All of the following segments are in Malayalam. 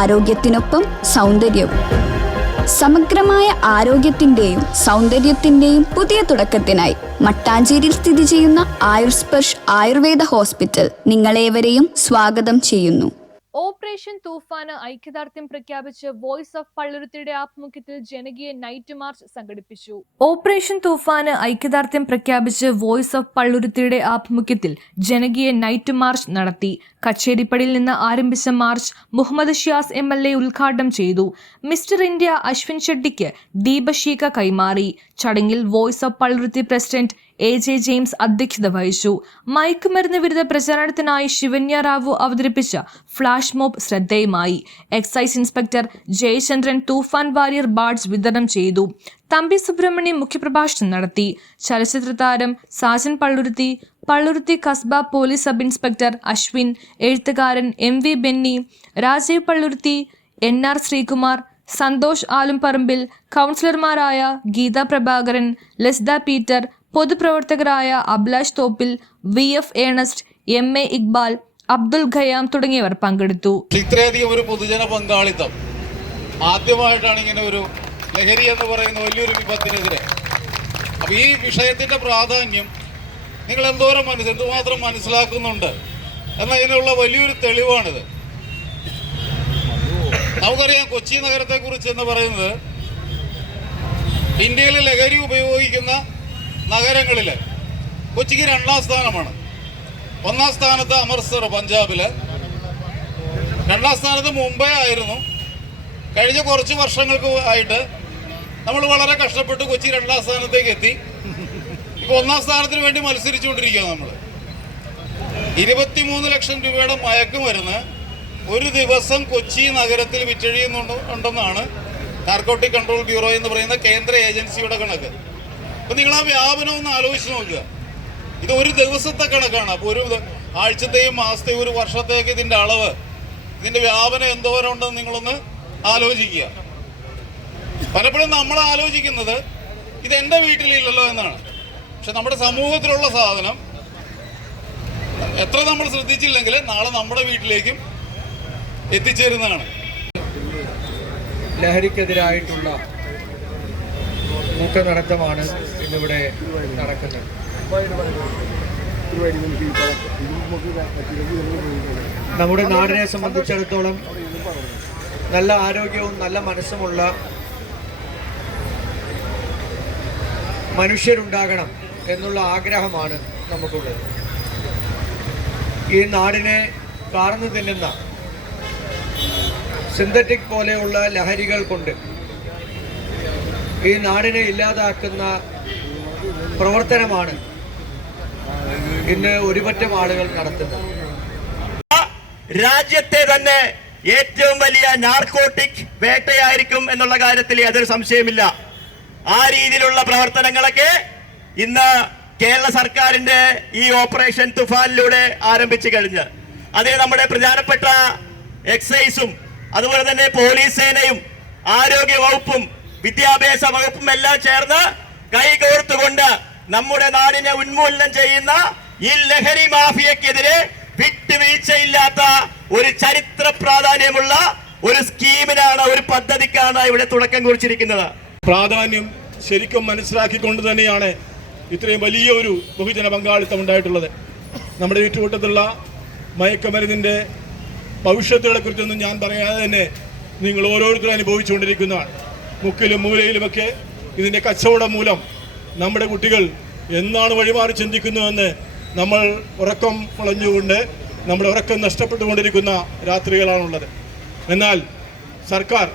ആരോഗ്യത്തിനൊപ്പം സൗന്ദര്യവും. സമഗ്രമായ ആരോഗ്യത്തിന്റെയും സൗന്ദര്യത്തിന്റെയും പുതിയ തുടക്കത്തിനായി മട്ടാഞ്ചേരിയിൽ സ്ഥിതി ചെയ്യുന്ന ആയുർസ്പർശ് ആയുർവേദ ഹോസ്പിറ്റൽ നിങ്ങളേവരെയും സ്വാഗതം ചെയ്യുന്നു. ഓപ്പറേഷൻ തൂഫാന് ഐക്യദാർഢ്യം പ്രഖ്യാപിച്ച് വോയിസ് ഓഫ് പള്ളുരുത്തിയുടെ ആഭിമുഖ്യത്തിൽ ജനകീയ നൈറ്റ് മാർച്ച് സംഘടിപ്പിച്ചു. ഓപ്പറേഷൻ തൂഫാന് ഐക്യദാർഢ്യം പ്രഖ്യാപിച്ച് വോയിസ് ഓഫ് പള്ളുരുത്തിയുടെ ആഭിമുഖ്യത്തിൽ ജനകീയ നൈറ്റ് മാർച്ച് നടത്തി. കച്ചേരിപ്പടിയിൽ നിന്ന് ആരംഭിച്ച മാർച്ച് മുഹമ്മദ് ഷിയാസ് MLA ഉദ്ഘാടനം ചെയ്തു. മിസ്റ്റർ ഇന്ത്യ അശ്വിൻ ഷെട്ടിക്ക് ദീപശീഖ കൈമാറി. ചടങ്ങിൽ voice of Palluruthy president AJ James അധ്യക്ഷത വഹിച്ചു. മയക്കുമരുന്ന് വിരുദ്ധ പ്രചാരണത്തിനായി ശിവന്യ റാവു അവതരിപ്പിച്ച ഫ്ലാഷ് മോബ് ശ്രദ്ധേയമായി. എക്സൈസ് ഇൻസ്പെക്ടർ ജയചന്ദ്രൻ തൂഫാൻ വാരിയർ ബാഡ്ജ് വിതരണം ചെയ്തു. തമ്പി സുബ്രഹ്മണ്യം മുഖ്യപ്രഭാഷണം നടത്തി. ചലച്ചിത്ര താരം Sajan Palluruthy, Palluruthy Qasba police sub inspector Ashwin, എഴുത്തുകാരൻ MV ബെന്നി, രാജീവ് പള്ളുരുത്തി, NR ശ്രീകുമാർ, സന്തോഷ് ആലുംപറമ്പിൽ, കൗൺസിലർമാരായ ഗീത പ്രഭാകരൻ, ലസ്ദ പീറ്റർ, പൊതുപ്രവർത്തകരായ Abhilash Thoppil, VF Ernest, MA Iqbal, Abdul Khayam തുടങ്ങിയവർ പങ്കെടുത്തു. ഇത്രയധികം ഒരു പൊതുജന പങ്കാളിത്തം ആദ്യമായിട്ടാണ് ഇങ്ങനെ ഒരു ലഹരി എന്ന് പറയുന്ന വലിയൊരു വിപത്തിനെതിരെ. അപ്പൊ ഈ വിഷയത്തിന്റെ പ്രാധാന്യം നിങ്ങൾ എന്തുമാത്രം മനസ്സിലാക്കുന്നുണ്ട് എന്നതിനുള്ള വലിയൊരു തെളിവാണിത്. നമുക്കറിയാം, കൊച്ചി നഗരത്തെക്കുറിച്ച് എന്ന് പറയുന്നത് ഇന്ത്യയിൽ ലഹരി ഉപയോഗിക്കുന്ന നഗരങ്ങളിൽ കൊച്ചിക്ക് 2ാം സ്ഥാനമാണ്. 1ാം സ്ഥാനത്ത് അമൃത്സർ പഞ്ചാബില്, 2ാം സ്ഥാനത്ത് മുംബൈ ആയിരുന്നു. കഴിഞ്ഞ കുറച്ച് വർഷങ്ങൾക്ക് ആയിട്ട് നമ്മൾ വളരെ കഷ്ടപ്പെട്ട് കൊച്ചി 2ാം സ്ഥാനത്തേക്ക് എത്തി. ഇപ്പോൾ 1ാം സ്ഥാനത്തിന് വേണ്ടി മത്സരിച്ചുകൊണ്ടിരിക്കുക. നമ്മൾ 23 ലക്ഷം രൂപയുടെ മയക്കുമരുന്ന് ഒരു ദിവസം കൊച്ചി നഗരത്തിൽ വിറ്റഴിയുന്നുണ്ടെന്നാണ് നാർക്കോട്ടിക് കൺട്രോൾ ബ്യൂറോ എന്ന് പറയുന്ന കേന്ദ്ര ഏജൻസിയുടെ കണക്ക്. അപ്പം നിങ്ങൾ ആ വ്യാപനം ഒന്ന് ആലോചിച്ച് നോക്കുക. ഇത് ഒരു ദിവസത്തെ കണക്കാണ്. അപ്പോൾ ഒരു ആഴ്ചത്തെയും മാസത്തെയും ഒരു വർഷത്തേക്ക് ഇതിൻ്റെ അളവ്, ഇതിൻ്റെ വ്യാപനം എന്തോരം ഉണ്ടെന്ന് നിങ്ങളൊന്ന് ആലോചിക്കുക. പലപ്പോഴും നമ്മൾ ആലോചിക്കുന്നത് ഇത് എൻ്റെ വീട്ടിലില്ലല്ലോ എന്നാണ്. പക്ഷെ നമ്മുടെ സമൂഹത്തിലുള്ള സാധനം എത്ര നമ്മൾ ശ്രദ്ധിച്ചില്ലെങ്കിൽ നാളെ നമ്മുടെ വീട്ടിലേക്കും എത്തിച്ചേരുന്നതാണ്. ലഹരിക്കെതിരായിട്ടുള്ള കൂട്ടനടത്തമാണ് ഇന്നിവിടെ നടക്കുന്നത്. നമ്മുടെ നാടിനെ സംബന്ധിച്ചിടത്തോളം നല്ല ആരോഗ്യവും നല്ല മനസ്സുമുള്ള മനുഷ്യരുണ്ടാകണം എന്നുള്ള ആഗ്രഹമാണ് നമുക്കുള്ളത്. ഈ നാടിനെ കാർന്നു തിന്നുന്ന സിന്തറ്റിക് പോലെയുള്ള ലഹരികൾ കൊണ്ട് ഈ നാടിനെ ഇല്ലാതാക്കുന്ന പ്രവർത്തനമാണ് ഇന്ന് ഒരുപറ്റം ആളുകൾ നടത്തുന്നത്. രാജ്യത്തെ തന്നെ ഏറ്റവും വലിയ നാർക്കോട്ടിക് വേട്ടയായിരിക്കും എന്നുള്ള കാര്യത്തിൽ യാതൊരു സംശയമില്ല. ആ രീതിയിലുള്ള പ്രവർത്തനങ്ങളൊക്കെ ഇന്ന് കേരള സർക്കാരിന്റെ ഈ ഓപ്പറേഷൻ തുഫാനിലൂടെ ആരംഭിച്ചു കഴിഞ്ഞ് അതിന് നമ്മുടെ പ്രധാനപ്പെട്ട എക്സൈസും അതുപോലെ തന്നെ പോലീസ് സേനയും ആരോഗ്യ വകുപ്പും വിദ്യാഭ്യാസ വകുപ്പും എല്ലാം ചേർന്ന് കൈകോർത്തുകൊണ്ട് നമ്മുടെ നാടിനെ ഉന്മൂലനം ചെയ്യുന്ന ഈ ലഹരി മാഫിയക്കെതിരെ വിട്ടുവീഴ്ചയില്ലാത്ത ഒരു ചരിത്ര പ്രാധാന്യമുള്ള ഒരു സ്കീമിനാണ്, ഒരു പദ്ധതിക്കാണ് ഇവിടെ തുടക്കം കുറിച്ചിരിക്കുന്നത്. പ്രാധാന്യം ശരിക്കും മനസ്സിലാക്കിക്കൊണ്ട് തന്നെയാണ് ഇത്രയും വലിയ ഒരു ബഹുജന പങ്കാളിത്തം ഉണ്ടായിട്ടുള്ളത്. നമ്മുടെ ചുറ്റുവട്ടത്തുള്ള മയക്കുമരുന്നിൻ്റെ ഭവിഷ്യത്തുകളെ കുറിച്ചൊന്നും ഞാൻ പറയാതെ തന്നെ നിങ്ങൾ ഓരോരുത്തരും അനുഭവിച്ചുകൊണ്ടിരിക്കുന്നതാണ്. മുക്കിലും മൂലയിലുമൊക്കെ ഇതിൻ്റെ കച്ചവടം മൂലം നമ്മുടെ കുട്ടികൾ എന്നാണ് വഴിമാറി ചിന്തിക്കുന്നുവെന്ന് നമ്മൾ ഉറക്കം വളഞ്ഞുകൊണ്ട് നമ്മുടെ ഉറക്കം നഷ്ടപ്പെട്ടുകൊണ്ടിരിക്കുന്ന രാത്രികളാണുള്ളത്. എന്നാൽ സർക്കാർ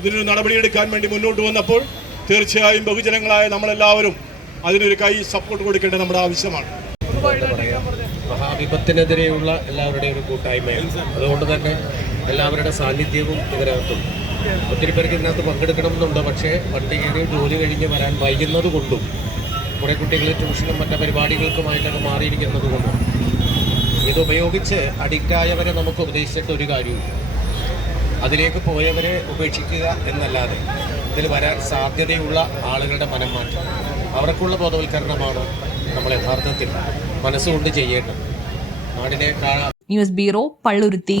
ഇതിനൊരു നടപടിയെടുക്കാൻ വേണ്ടി മുന്നോട്ട് വന്നപ്പോൾ തീർച്ചയായും ബഹുജനങ്ങളായ നമ്മളെല്ലാവരും അതിനൊരു കൈ സപ്പോർട്ട് കൊടുക്കേണ്ടത് നമ്മുടെ ആവശ്യമാണ്. മഹാവിപത്തിനെതിരെയുള്ള എല്ലാവരുടെയും ഒരു കൂട്ടായ്മയാണ്. അതുകൊണ്ട് തന്നെ എല്ലാവരുടെ സാന്നിധ്യവും ഇതിനകത്തും ഒത്തിരി പേർക്ക് ഇതിനകത്ത് പങ്കെടുക്കണമെന്നുണ്ട്. പക്ഷേ വണ്ടി കയറി ജോലി കഴിഞ്ഞ് വരാൻ വൈകുന്നത് കൊണ്ടും കുറേ കുട്ടികൾ ട്യൂഷനും മറ്റു പരിപാടികൾക്കുമായിട്ടൊക്കെ മാറിയിരിക്കുന്നത് കൊണ്ടും ഇതുപയോഗിച്ച് അഡിക്റ്റായവരെ നമുക്ക് ഉപദേശിച്ചിട്ട് ഒരു കാര്യമില്ല. അതിലേക്ക് പോയവരെ ഉപേക്ഷിക്കുക എന്നല്ലാതെ ഇതിൽ വരാൻ സാധ്യതയുള്ള ആളുകളുടെ മനംമാറ്റം, അവർക്കുള്ള ബോധവൽക്കരണമാണ് നമ്മൾ യഥാർത്ഥത്തിൽ മനസ്സുകൊണ്ട് ചെയ്യേണ്ടത്. നാടിനെ ന്യൂസ് ബ്യൂറോ, പള്ളുരുത്തി.